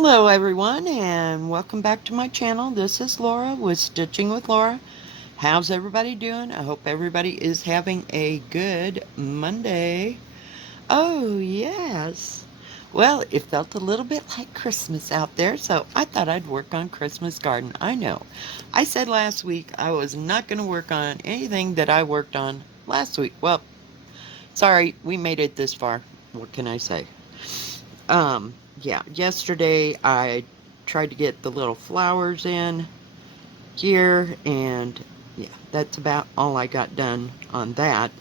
Hello everyone and welcome back to my channel. This is Laura with Stitching with Laura. How's everybody doing? I hope everybody is having a good Monday. Oh yes. Well, it felt a little bit like Christmas out there, so I thought I'd work on Christmas garden. I know. I said last week I was not going to work on anything that I worked on last week. Well, sorry, we made it this far. What can I say? Yeah, yesterday I tried to get the little flowers in here, and yeah, that's about all I got done on that.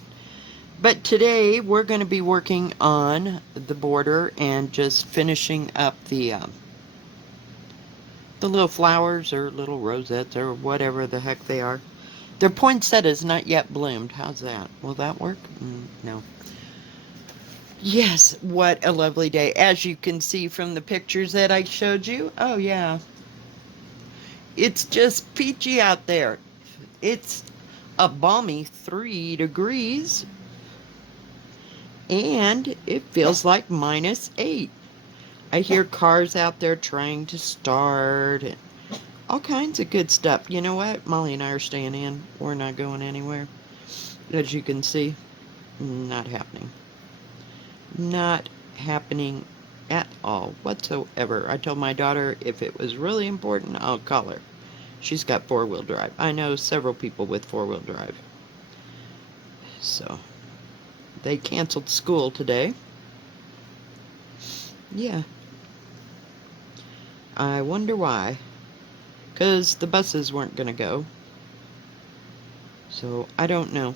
But today we're going to be working on the border and just finishing up the little flowers or little rosettes or whatever the heck they are. Their poinsettias not yet bloomed. How's that? Will that work? No. Yes, what a lovely day. As you can see from the pictures that I showed you. Oh, yeah. It's just peachy out there. It's a balmy 3 degrees, and it feels like -8. I hear cars out there trying to start and all kinds of good stuff. You know what? Molly and I are staying in. We're not going anywhere. As you can see, not happening. Not happening at all whatsoever. I told my daughter if it was really important, I'll call her. She's got four-wheel drive. I know several people with four-wheel drive. So, they canceled school today. Yeah. I wonder why. 'Cause the buses weren't gonna go. So, I don't know.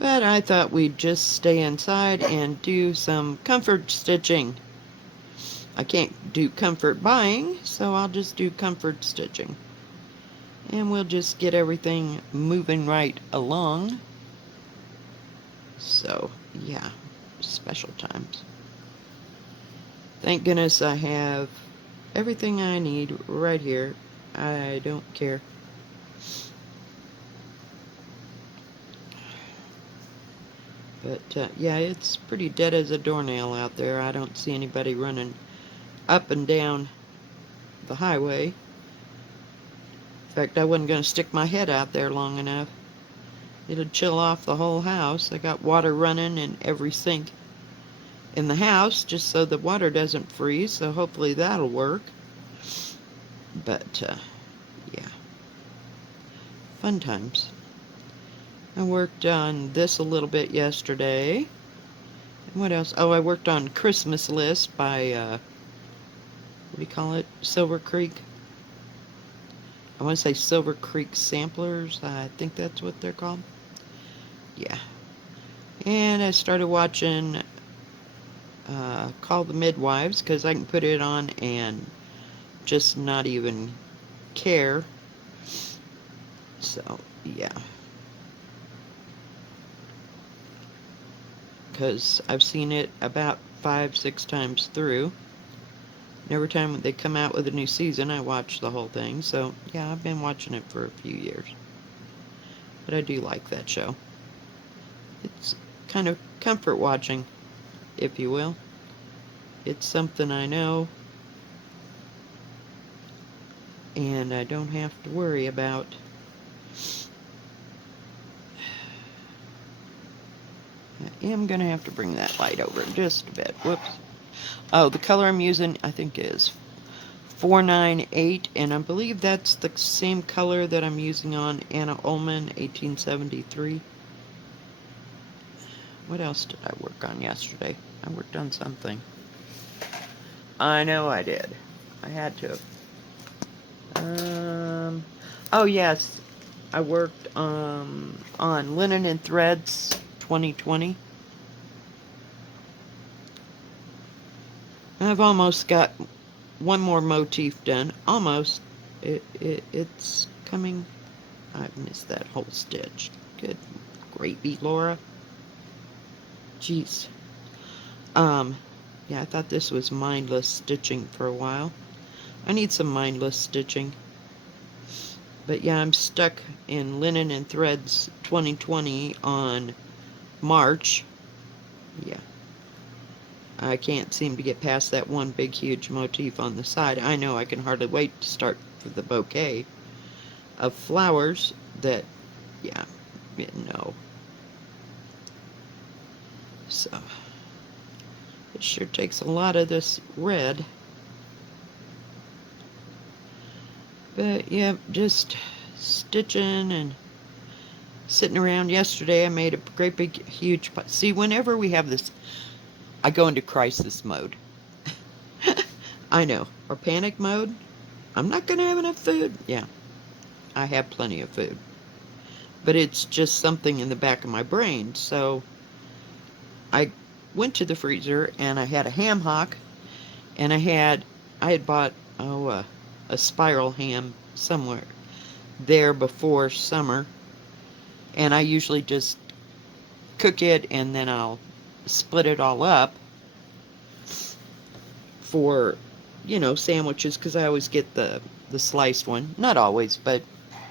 But I thought we'd just stay inside and do some comfort stitching. I can't do comfort buying, so I'll just do comfort stitching. And we'll just get everything moving right along. So, yeah, special times. Thank goodness I have everything I need right here. I don't care. But, yeah, it's pretty dead as a doornail out there. I don't see anybody running up and down the highway. In fact, I wasn't going to stick my head out there long enough. It'll chill off the whole house. I got water running in every sink in the house just so the water doesn't freeze, so hopefully that'll work. But, yeah, fun times. I worked on this a little bit yesterday. And what else? Oh, I worked on Christmas List by, what do you call it? Silver Creek. I want to say Silver Creek Samplers. I think that's what they're called. Yeah. And I started watching Call the Midwives because I can put it on and just not even care. So, yeah. Because I've seen it about 5-6 times through. And every time they come out with a new season, I watch the whole thing. So, yeah, I've been watching it for a few years. But I do like that show. It's kind of comfort watching, if you will. It's something I know, and I don't have to worry about. I am going to have to bring that light over just a bit. Whoops. Oh, the color I'm using, I think, is 498, and I believe that's the same color that I'm using on Anna Ullman, 1873. What else did I work on yesterday? I worked on something. I know I did. I had to. Oh yes, I worked on Linen and Threads 2020. I've almost got one more motif done. Almost. It's coming. I've missed that whole stitch. Good gravy, Laura. Jeez. Yeah, I thought this was mindless stitching for a while. I need some mindless stitching. But yeah, I'm stuck in Linen and Threads 2020 on March. Yeah. I can't seem to get past that one big huge motif on the side. I know I can hardly wait to start for the bouquet of flowers that, yeah, no. So, it sure takes a lot of this red. But, yeah, just stitching and sitting around. Yesterday I made a great big huge pot. See, whenever we have this, I go into crisis mode. I know. Or panic mode. I'm not going to have enough food. Yeah, I have plenty of food. But it's just something in the back of my brain. So I went to the freezer and I had a ham hock, and I had bought a spiral ham somewhere there before summer, and I usually just cook it and then I'll split it all up for, sandwiches, because I always get the sliced one. Not always, but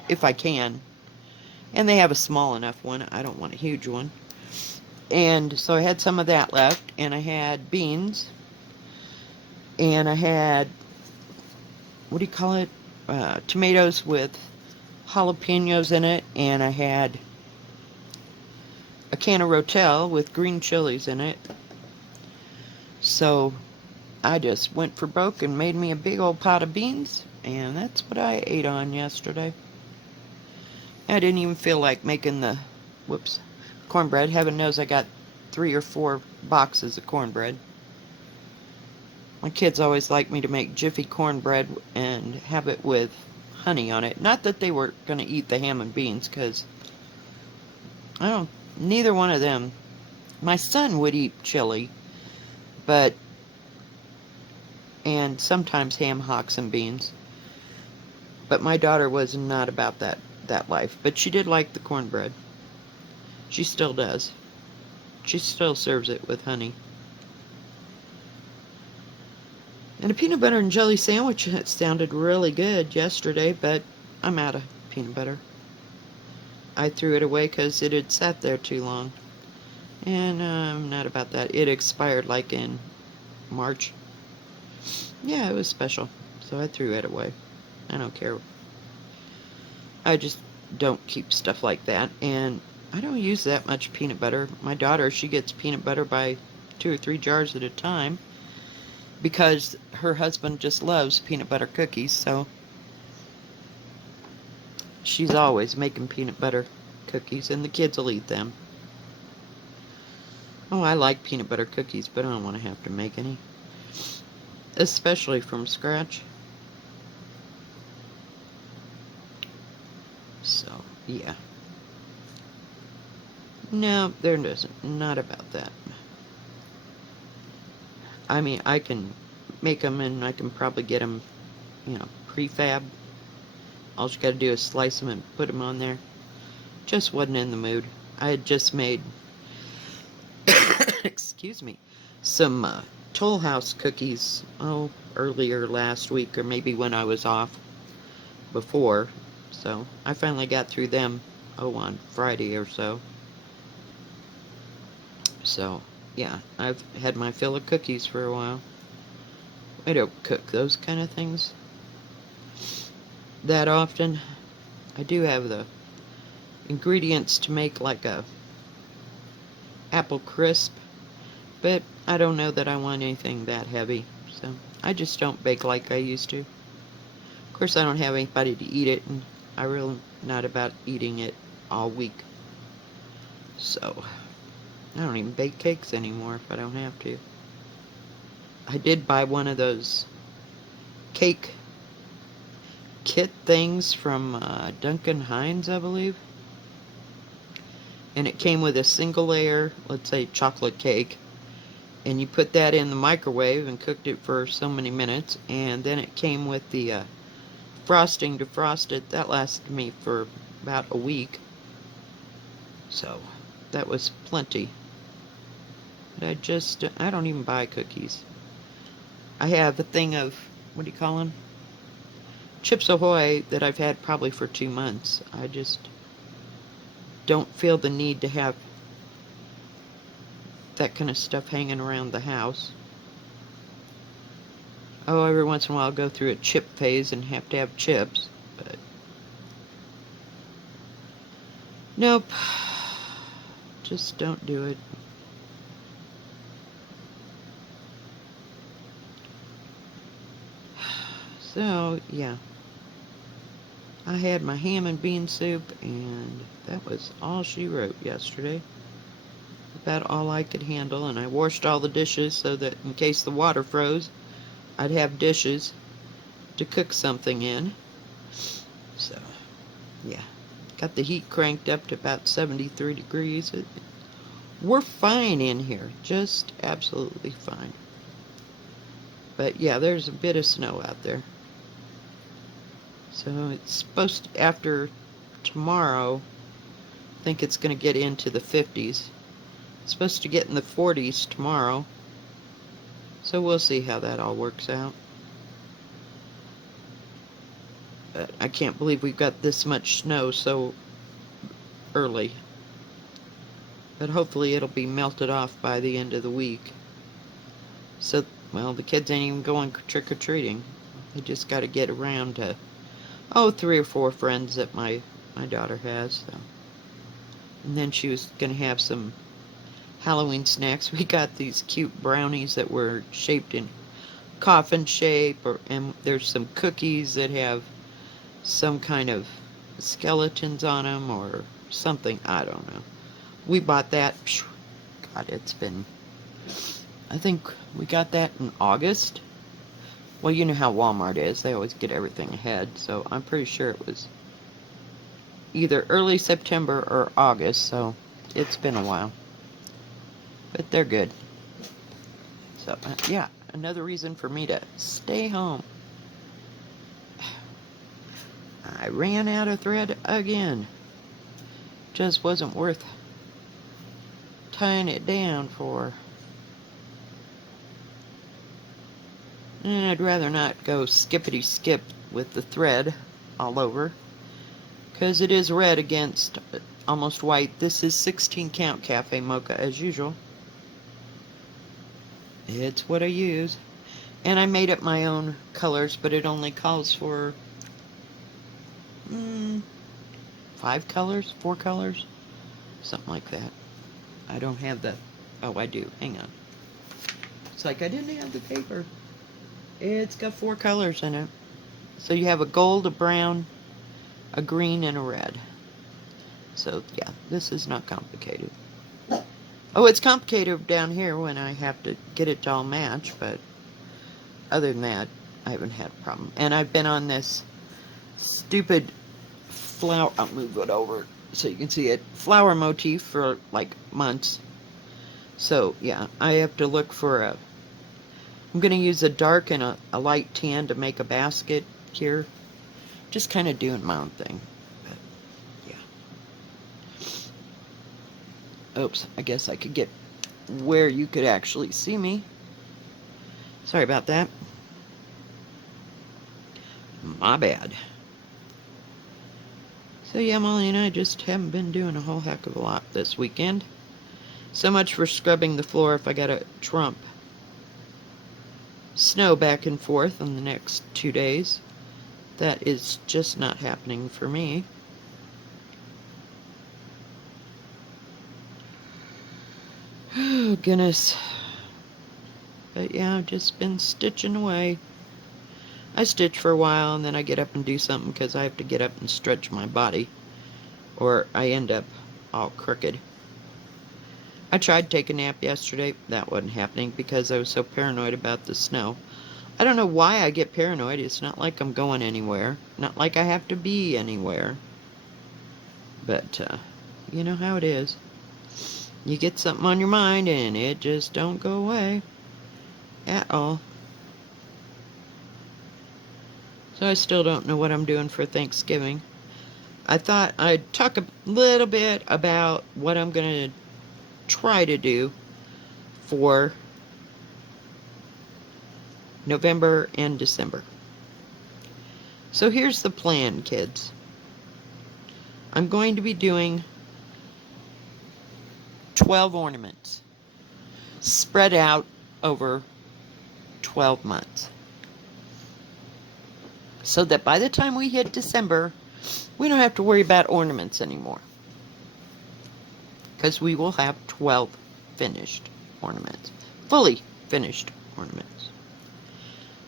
if I can. And they have a small enough one. I don't want a huge one. And so I had some of that left, and I had beans, and I had, what do you call it? Tomatoes with jalapenos in it, and I had a can of Rotel with green chilies in it. So I just went for broke and made me a big old pot of beans, and that's what I ate on yesterday. I didn't even feel like making the, cornbread. Heaven knows I got 3 or 4 boxes of cornbread. My kids always like me to make Jiffy cornbread and have it with honey on it. Not that they were going to eat the ham and beans, because neither one of them. My son would eat chili, and sometimes ham hocks and beans. But my daughter was not about that life. But she did like the cornbread. She still does. She still serves it with honey. And a peanut butter and jelly sandwich sounded really good yesterday, but I'm out of peanut butter. I threw it away because it had sat there too long. And I'm not about that. It expired like in March. Yeah, it was special. So I threw it away. I don't care. I just don't keep stuff like that. And I don't use that much peanut butter. My daughter, she gets peanut butter by 2 or 3 jars at a time, because her husband just loves peanut butter cookies, so she's always making peanut butter cookies, and the kids will eat them. Oh, I like peanut butter cookies, but I don't want to have to make any, especially from scratch. So, yeah. No, there isn't. Not about that. I mean, I can make them, and I can probably get them, prefab. All you gotta do is slice them and put them on there. Just wasn't in the mood. I had just made, excuse me, some Toll House cookies, earlier last week, or maybe when I was off before. So I finally got through them, on Friday or so. So, yeah, I've had my fill of cookies for a while. I don't cook those kind of things that often. I do have the ingredients to make like a apple crisp, but I don't know that I want anything that heavy, so I just don't bake like I used to. Of course, I don't have anybody to eat it, and I really not about eating it all week. So I don't even bake cakes anymore if I don't have to. I did buy one of those cake kit things from Duncan Hines, I believe. And it came with a single layer, let's say chocolate cake. And you put that in the microwave and cooked it for so many minutes. And then it came with the frosting to frost it. That lasted me for about a week. So that was plenty. But I don't even buy cookies. I have a thing of, what do you call them? Chips Ahoy that I've had probably for 2 months. I just don't feel the need to have that kind of stuff hanging around the house. Oh, every once in a while I'll go through a chip phase and have to have chips, but nope, just don't do it. So, yeah, I had my ham and bean soup, and that was all she wrote yesterday. About all I could handle, and I washed all the dishes so that in case the water froze, I'd have dishes to cook something in. So, yeah, got the heat cranked up to about 73 degrees. We're fine in here, just absolutely fine. But yeah, there's a bit of snow out there. So it's supposed to, after tomorrow, I think it's going to get into the 50s. It's supposed to get in the 40s tomorrow. So we'll see how that all works out. But I can't believe we've got this much snow so early. But hopefully it'll be melted off by the end of the week. So, well, the kids ain't even going trick-or-treating. They just got to get around to, 3 or 4 friends that my daughter has. So. And then she was going to have some Halloween snacks. We got these cute brownies that were shaped in coffin shape, and there's some cookies that have some kind of skeletons on them or something. I don't know. We bought that. God, it's been... I think we got that in August. Well, you know how Walmart is. They always get everything ahead. So I'm pretty sure it was either early September or August. So it's been a while. But they're good. So, yeah, another reason for me to stay home. I ran out of thread again. Just wasn't worth tying it down for. And I'd rather not go skippity skip with the thread all over, because it is red against almost white. This is 16 count cafe mocha as usual. It's what I use. And I made up my own colors, but it only calls for 5 colors, 4 colors, something like that. I don't have the... Oh, I do. Hang on. It's like I didn't have the paper. It's got 4 colors in it. So you have a gold, a brown, a green, and a red. So, yeah, this is not complicated. Oh, it's complicated down here when I have to get it to all match, but other than that, I haven't had a problem. And I've been on this stupid flower... I'll move it over so you can see it. Flower motif for, like, months. So, yeah, I have to look for a... I'm going to use a dark and a light tan to make a basket here. Just kind of doing my own thing. But, yeah. Oops, I guess I could get where you could actually see me. Sorry about that. My bad. So yeah, Molly and I just haven't been doing a whole heck of a lot this weekend. So much for scrubbing the floor if I gotta trump snow back and forth in the next 2 days. That is just not happening for me. Oh, goodness. But yeah, I've just been stitching away. I stitch for a while and then I get up and do something because I have to get up and stretch my body, or I end up all crooked. I tried to take a nap yesterday. That wasn't happening because I was so paranoid about the snow. I don't know why I get paranoid. It's not like I'm going anywhere. Not like I have to be anywhere. But, you know how it is. You get something on your mind and it just don't go away at all. So I still don't know what I'm doing for Thanksgiving. I thought I'd talk a little bit about what I'm going to try to do for November and December. So here's the plan, kids. I'm going to be doing 12 ornaments spread out over 12 months. so that by the time we hit December, we don't have to worry about ornaments anymore. Because we will have 12 finished ornaments. Fully finished ornaments.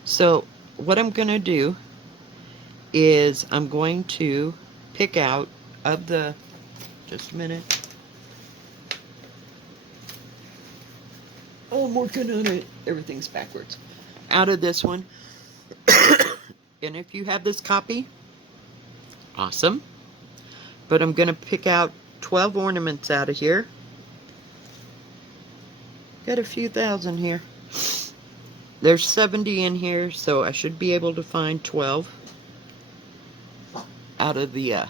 So what I'm going to do is I'm going to pick out of the, just a minute. Oh, I'm working on it. Everything's backwards. Out of this one. And if you have this copy, awesome. But I'm going to pick out 12 ornaments out of here. Got a few thousand here. There's 70 in here, so I should be able to find 12 out of the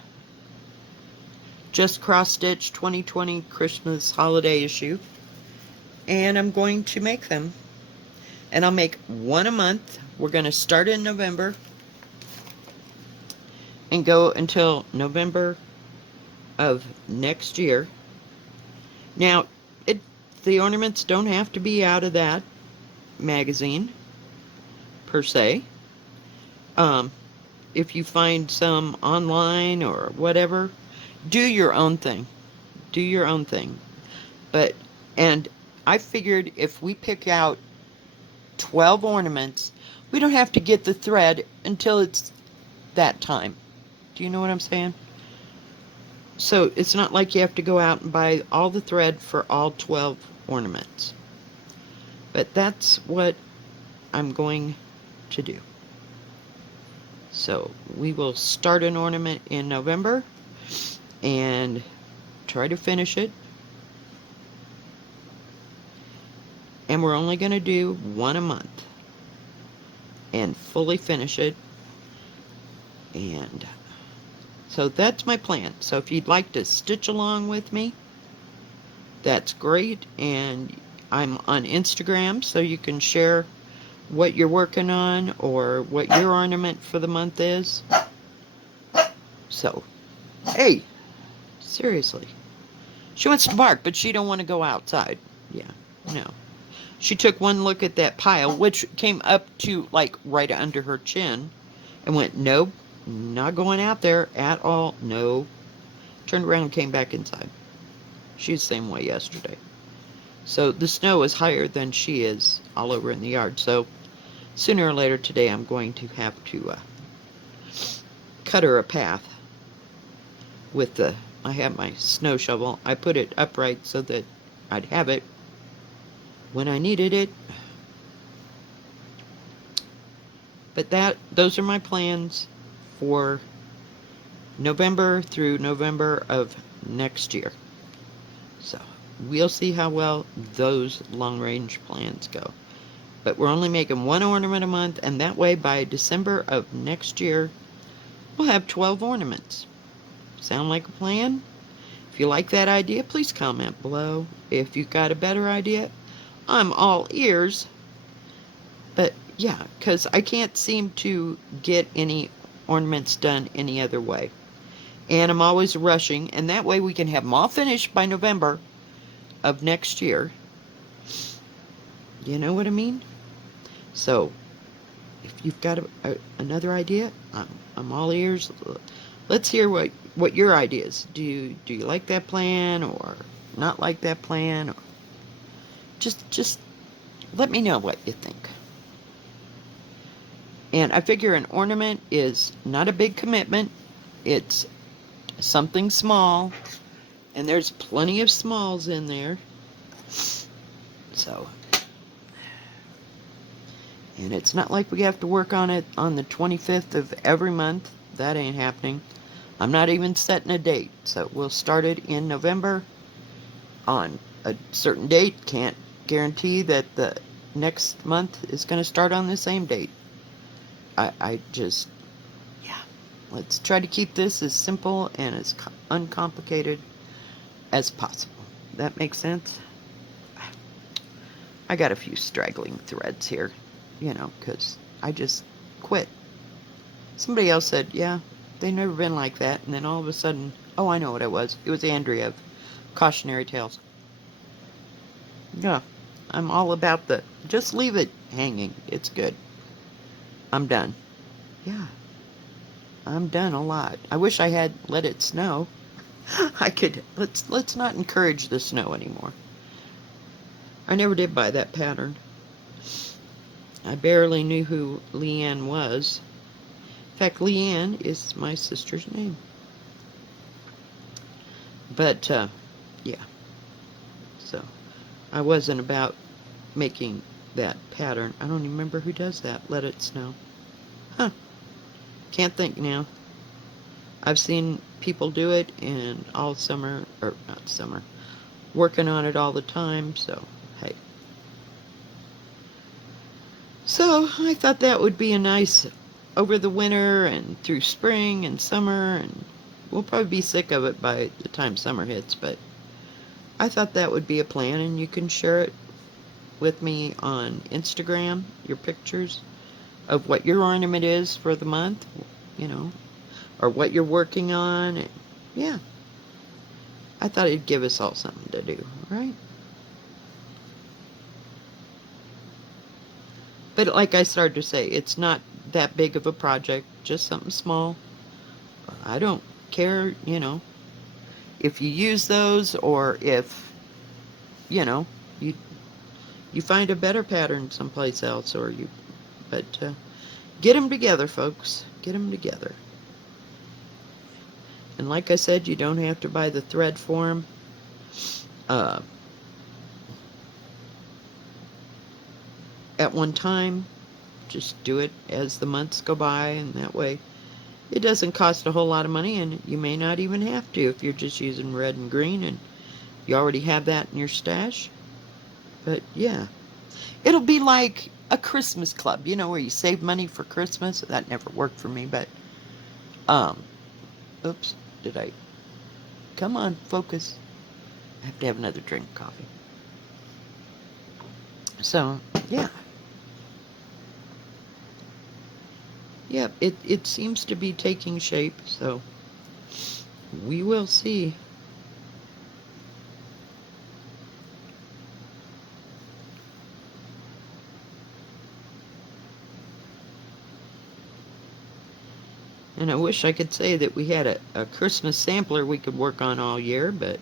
Just Cross Stitch 2020 Christmas holiday issue. And I'm going to make them. And I'll make one a month. We're going to start in November and go until November of next year. Now, the ornaments don't have to be out of that magazine, per se. If you find some online or whatever, do your own thing. Do your own thing. And I figured if we pick out 12 ornaments, we don't have to get the thread until it's that time. Do you know what I'm saying? So it's not like you have to go out and buy all the thread for all 12 ornaments. But that's what I'm going to do. So we will start an ornament in November and try to finish it. And we're only going to do one a month and fully finish it. And so that's my plan. So if you'd like to stitch along with me, that's great. And I'm on Instagram, so you can share what you're working on or what your ornament for the month is. So, hey, seriously. She wants to bark, but she don't want to go outside. Yeah, no. She took one look at that pile, which came up to like right under her chin, and went, nope, not going out there at all. No. Turned around and came back inside. She's the same way yesterday. So the snow is higher than she is all over in the yard. So sooner or later today I'm going to have to cut her a path with I have my snow shovel. I put it upright so that I'd have it when I needed it. But those are my plans for November through November of next year. So we'll see how well those long-range plans go. But we're only making one ornament a month, and that way by December of next year, we'll have 12 ornaments. Sound like a plan? If you like that idea, please comment below. If you've got a better idea, I'm all ears. But yeah, because I can't seem to get any ornaments done any other way. And I'm always rushing, and that way we can have them all finished by November of next year. You know what I mean? So, if you've got another idea, I'm all ears. Let's hear what your ideas. Do you like that plan or not like that plan? Or just let me know what you think. And I figure an ornament is not a big commitment. It's something small, and there's plenty of smalls in there. So, and it's not like we have to work on it on the 25th of every month. That ain't happening. I'm not even setting a date. So we'll start it in November on a certain date. Can't guarantee that the next month is going to start on the same date. I just, yeah. Let's try to keep this as simple and as uncomplicated as possible. That makes sense? I got a few straggling threads here, because I just quit. Somebody else said, yeah, they've never been like that. And then all of a sudden, oh, I know what it was. It was Andrea of Cautionary Tales. Yeah, I'm all about just leave it hanging. It's good. I'm done. Yeah. I'm done a lot. I wish I had let it snow. I could let's not encourage the snow anymore. I never did buy that pattern. I barely knew who Leanne was. In fact, Leanne is my sister's name. But yeah, so I wasn't about making that pattern. I don't even remember who does that. Let it snow. Huh. Can't think now. I've seen people do it and all summer, or not summer, working on it all the time, so hey. So I thought that would be a nice over the winter and through spring and summer, and we'll probably be sick of it by the time summer hits, but I thought that would be a plan, and you can share it with me on Instagram, your pictures of what your ornament is for the month, you know, or what you're working on. And yeah, I thought it'd give us all something to do, right? But like I started to say, it's not that big of a project, just something small. I don't care, if you use those or if, you know, you you find a better pattern someplace else or you, but get them together, folks. Get them together. And like I said, you don't have to buy the thread for them. Uh, at one time, just do it as the months go by, and that way it doesn't cost a whole lot of money, and you may not even have to if you're just using red and green and you already have that in your stash. But yeah, it'll be like a Christmas club, where you save money for Christmas. That never worked for me, but um, oops, did I? Come on, focus. I have to have another drink of coffee. So yeah, yeah, it seems to be taking shape. So we will see. And I wish I could say that we had a Christmas sampler we could work on all year, but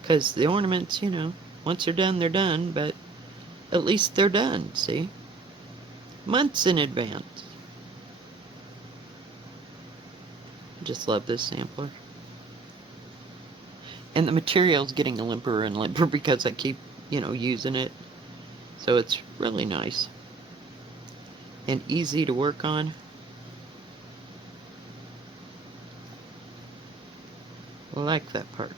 because the ornaments, once they're done, they're done, but at least they're done, see? Months in advance. Just love this sampler. And the material's getting limper and limper because I keep, using it. So it's really nice. And easy to work on. I like that part.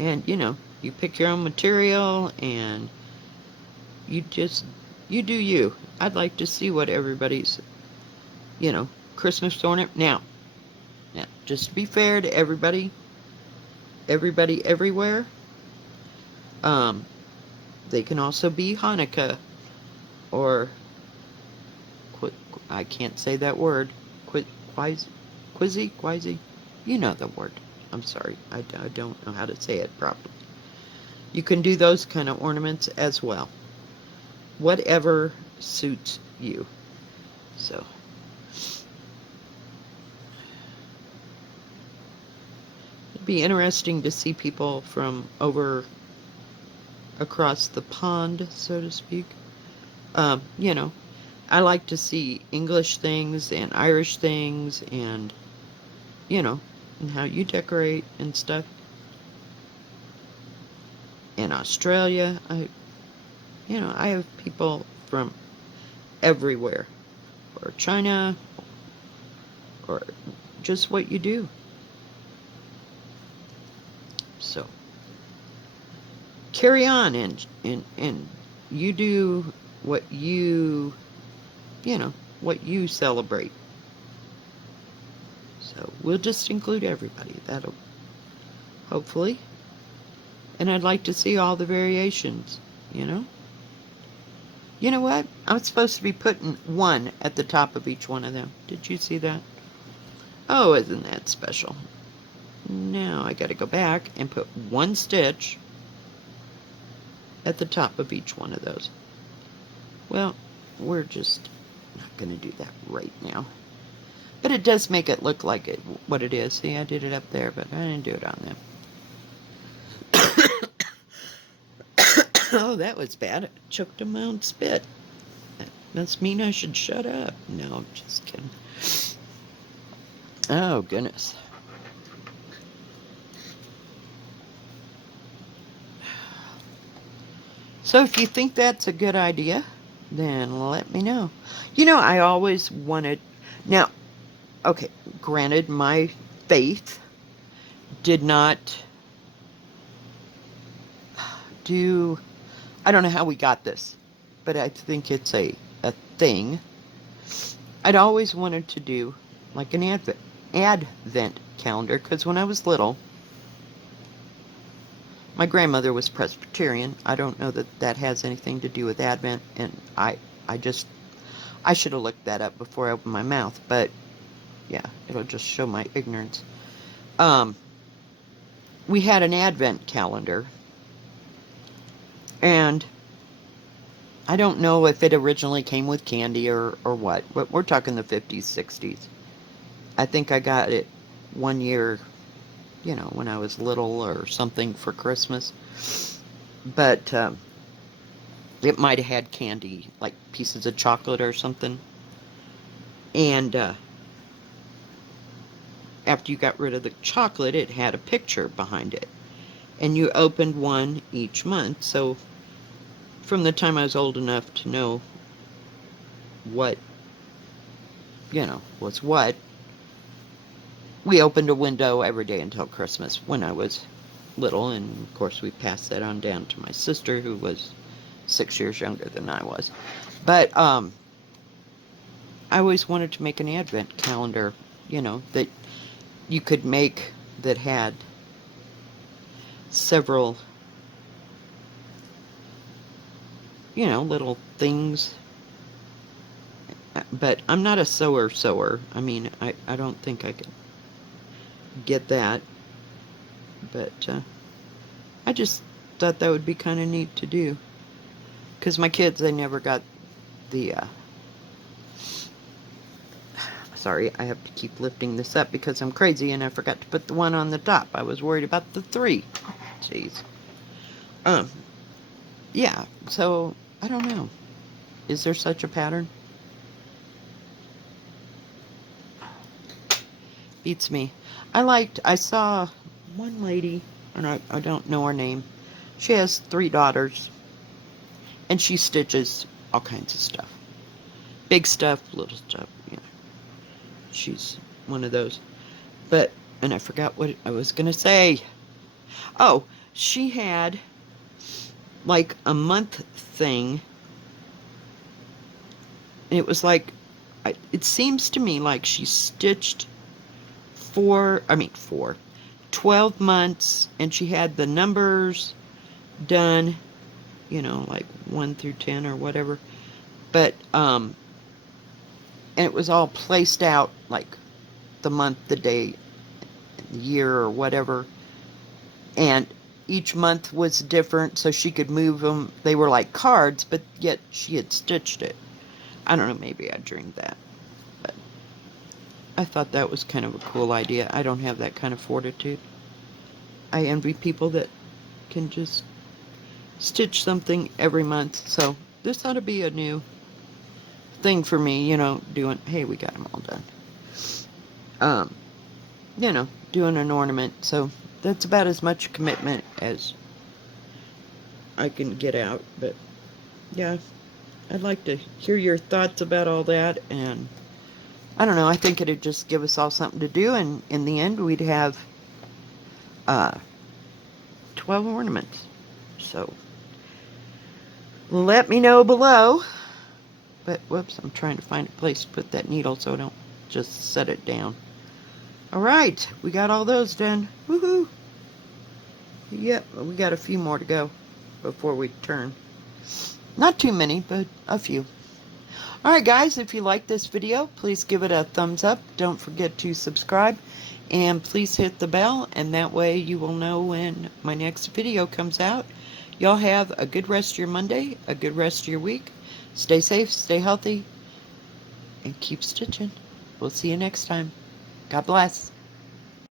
And, you pick your own material and you do you. I'd like to see what everybody's, Christmas ornament. Now, just to be fair to everybody everywhere, um, they can also be Hanukkah or I can't say that word. Quizzy. You know the word. I'm sorry. I don't know how to say it properly. You can do those kind of ornaments as well. Whatever suits you. So. It'd be interesting to see people from over across the pond, so to speak. You know, I like to see English things and Irish things and, and how you decorate and stuff. In Australia, I have people from everywhere, or China, or just what you do. So, carry on and you do what what you celebrate. So we'll just include everybody. That'll hopefully. And I'd like to see all the variations, you know? You know what? I'm supposed to be putting one at the top of each one of them. Did you see that? Oh, isn't that special? Now I gotta go back and put one stitch at the top of each one of those. Well, we're just not going to do that right now. But it does make it look like what it is. See, I did it up there, but I didn't do it on them. Oh, that was bad. I choked on my own spit. Must mean I should shut up. No, I'm just kidding. Oh, goodness. So if you think that's a good idea, then let me know. You know, I always wanted... Now, okay, granted, my faith did not do... I don't know how we got this, but I think it's a thing. I'd always wanted to do like an advent calendar, because when I was little, my grandmother was Presbyterian. I don't know that that has anything to do with Advent, and I should have looked that up before I opened my mouth, but yeah, it'll just show my ignorance. We had an Advent calendar, and I don't know if it originally came with candy or what, but we're talking the 50s, 60s. I think I got it one year, you know, when I was little or something for Christmas. But it might have had candy, like pieces of chocolate or something. And after you got rid of the chocolate, it had a picture behind it. And you opened one each month. So from the time I was old enough to know what, you know, was what, we opened a window every day until Christmas when I was little. And of course we passed that on down to my sister, who was 6 years younger than I was. But I always wanted to make an Advent calendar, you know, that you could make, that had several, you know, little things. But I'm not a sewer. I mean, I don't think I could get that. But I just thought that would be kind of neat to do. Because my kids, they never got the... Sorry, I have to keep lifting this up because I'm crazy and I forgot to put the one on the top. I was worried about the 3. Jeez. Yeah, so I don't know. Is there such a pattern? Beats me. I saw one lady, and I don't know her name. She has 3 daughters, and she stitches all kinds of stuff. Big stuff, little stuff, you know. She's one of those. And I forgot what I was going to say. Oh, she had like a month thing. And it was like, it seems to me like she stitched 12 months, and she had the numbers done, you know, like 1 through 10 or whatever. But, and it was all placed out, like the month, the day, the year, or whatever. And each month was different, so she could move them. They were like cards, but yet she had stitched it. I don't know, maybe I dreamed that. But I thought that was kind of a cool idea. I don't have that kind of fortitude. I envy people that can just stitch something every month. So this ought to be a new thing for me, you know, doing, hey, we got them all done. You know, doing an ornament. So that's about as much commitment as I can get out. But yeah, I'd like to hear your thoughts about all that. And I don't know, I think it'd just give us all something to do. And in the end, we'd have 12 ornaments. So let me know below. But whoops, I'm trying to find a place to put that needle so I don't just set it down. Alright, we got all those done. Woohoo! Yep, we got a few more to go before we turn. Not too many, but a few. Alright guys, if you like this video, please give it a thumbs up. Don't forget to subscribe. And please hit the bell, and that way you will know when my next video comes out. Y'all have a good rest of your Monday, a good rest of your week. Stay safe, stay healthy, and keep stitching. We'll see you next time. God bless.